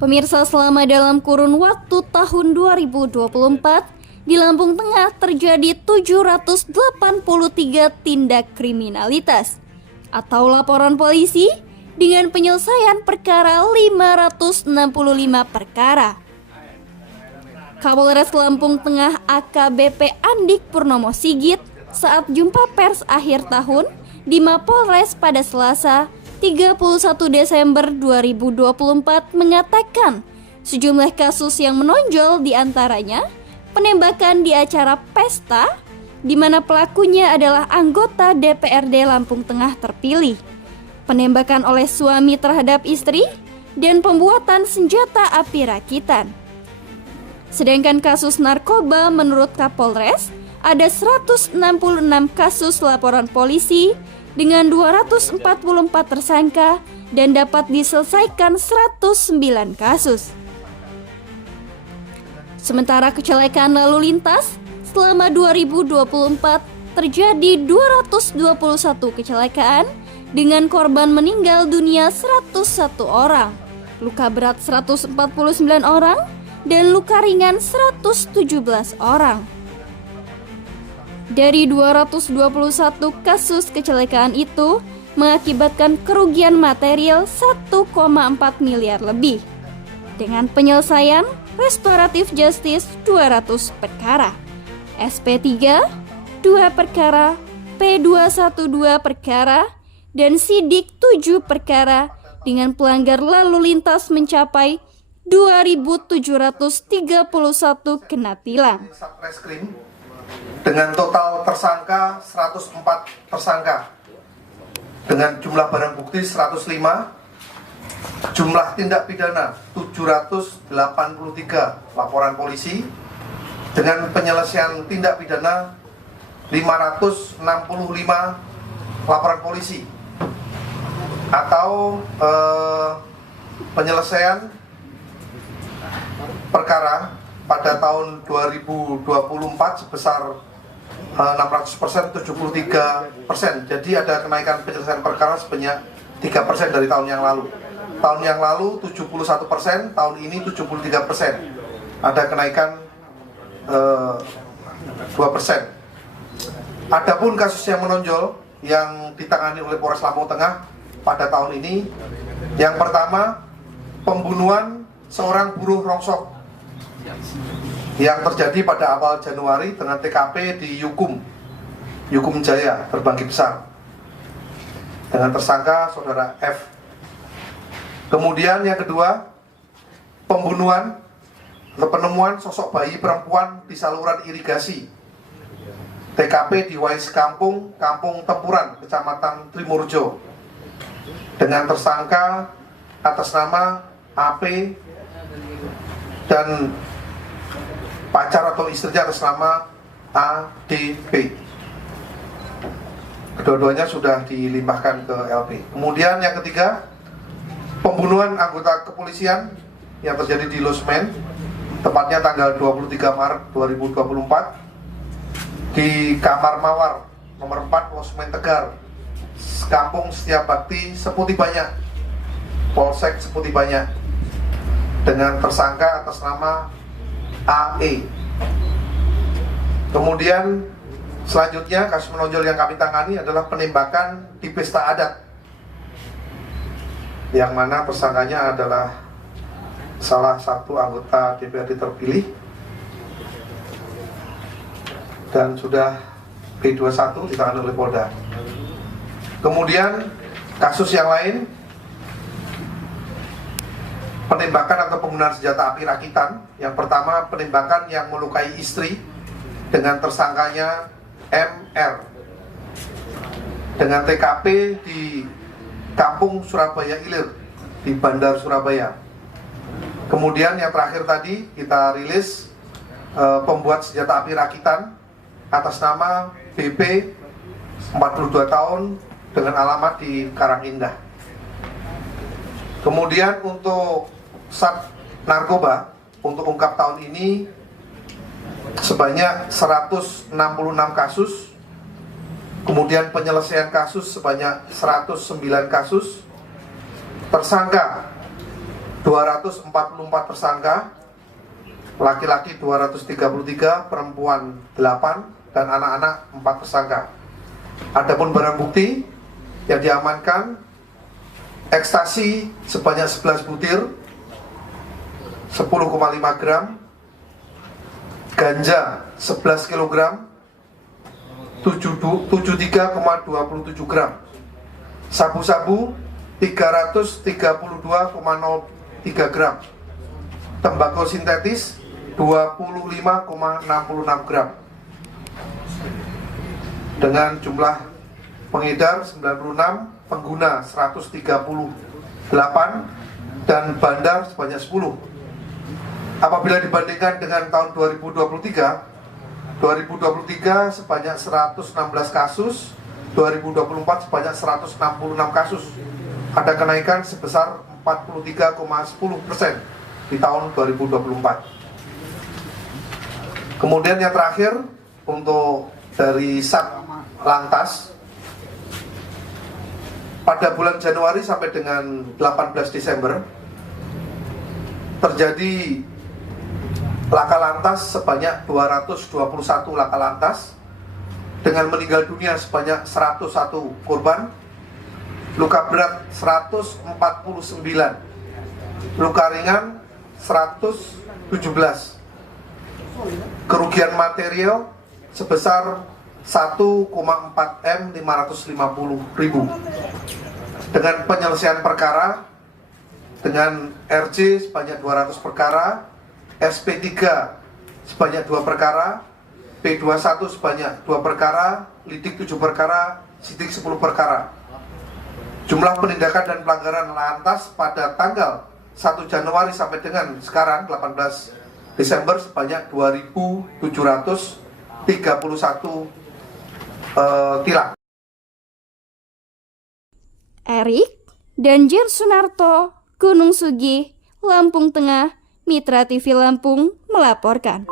Pemirsa, selama dalam kurun waktu tahun 2024, di Lampung Tengah terjadi 783 tindak kriminalitas atau laporan polisi dengan penyelesaian perkara 565 perkara. Kapolres Lampung Tengah AKBP Andik Purnomo Sigit saat jumpa pers akhir tahun di Mapolres pada Selasa 31 Desember 2024 mengatakan sejumlah kasus yang menonjol diantaranya penembakan di acara pesta di mana pelakunya adalah anggota DPRD Lampung Tengah terpilih, penembakan oleh suami terhadap istri, dan pembuatan senjata api rakitan. Sedangkan kasus narkoba menurut Kapolres ada 166 kasus laporan polisi dengan 244 tersangka dan dapat diselesaikan 109 kasus. Sementara kecelakaan lalu lintas selama 2024 terjadi 221 kecelakaan dengan korban meninggal dunia 101 orang, luka berat 149 orang, dan luka ringan 117 orang. Dari 221 kasus kecelakaan itu mengakibatkan kerugian material 1,4 miliar lebih. Dengan penyelesaian restoratif justice 200 perkara, SP3 2 perkara, P212 perkara, dan sidik 7 perkara dengan pelanggar lalu lintas mencapai 2.731 kena tilang. Dengan total tersangka 104 tersangka, dengan jumlah barang bukti 105, jumlah tindak pidana 783 laporan polisi, dengan penyelesaian tindak pidana 565 laporan polisi, atau penyelesaian perkara pada tahun 2024 sebesar 600%, 73%. Jadi ada kenaikan penyelesaian perkara sebanyak 3% dari tahun yang lalu. Tahun yang lalu 71%, tahun ini 73%. Ada kenaikan 2%. Adapun kasus yang menonjol yang ditangani oleh Polres Lampung Tengah pada tahun ini, yang pertama pembunuhan seorang buruh rongsok yang terjadi pada awal Januari dengan TKP di Yukum Jaya, Terbanggi Besar, dengan tersangka saudara F. Kemudian yang kedua, pembunuhan atau penemuan sosok bayi perempuan di saluran irigasi, TKP di Wais Kampung Tempuran, Kecamatan Trimurjo, dengan tersangka atas nama AP dan pacar atau istrinya atas nama ADP. Kedua-duanya sudah dilimpahkan ke LP. Kemudian yang ketiga, pembunuhan anggota kepolisian yang terjadi di Losmen, tepatnya tanggal 23 Maret 2024 di Kamar Mawar nomor 4 Losmen Tegar, Kampung Setia Bakti Seputi Banyak, Polsek Seputi Banyak, dengan tersangka atas nama AE. Kemudian selanjutnya kasus menonjol yang kami tangani adalah penembakan di pesta adat, yang mana tersangkanya adalah salah satu anggota DPRD terpilih dan sudah P21 ditangani oleh Polda. Kemudian kasus yang lain, penembakan atau penggunaan senjata api rakitan. Yang pertama, penembakan yang melukai istri dengan tersangkanya MR, dengan TKP di Kampung Surabaya Ilir di Bandar Surabaya. Kemudian yang terakhir tadi kita rilis pembuat senjata api rakitan atas nama BP 42 tahun dengan alamat di Karangindah. Kemudian untuk Sat Narkoba untuk ungkap tahun ini sebanyak 166 kasus, kemudian penyelesaian kasus sebanyak 109 kasus, tersangka 244 tersangka, laki-laki 233, perempuan 8, dan anak-anak 4 tersangka. Adapun barang bukti yang diamankan, ekstasi sebanyak 11 butir, 10,5 gram, ganja 11 kg, 73,27 gram, sabu-sabu 332,03 gram, tembakau sintetis 25,66 gram, dengan jumlah pengedar 96, pengguna 138, dan bandar sebanyak 10. Apabila dibandingkan dengan tahun 2023 sebanyak 116 kasus, 2024 sebanyak 166 kasus. Ada kenaikan sebesar 43,10% di tahun 2024. Kemudian yang terakhir, untuk dari Sat Lantas, pada bulan Januari sampai dengan 18 Desember terjadi laka lantas sebanyak 221 laka lantas, dengan meninggal dunia sebanyak 101 korban, luka berat 149, luka ringan 117, kerugian material sebesar 1,4 M 550.000, dengan penyelesaian perkara dengan RJ sebanyak 200 perkara, SP3 sebanyak 2 perkara, P21 sebanyak 2 perkara, lidik 7 perkara, sidik 10 perkara. Jumlah penindakan dan pelanggaran lantas pada tanggal 1 Januari sampai dengan sekarang 18 Desember sebanyak 2.731 tilang. Erik dan Jen Sunarto, Gunung Sugi, Lampung Tengah, Mitra TV Lampung melaporkan.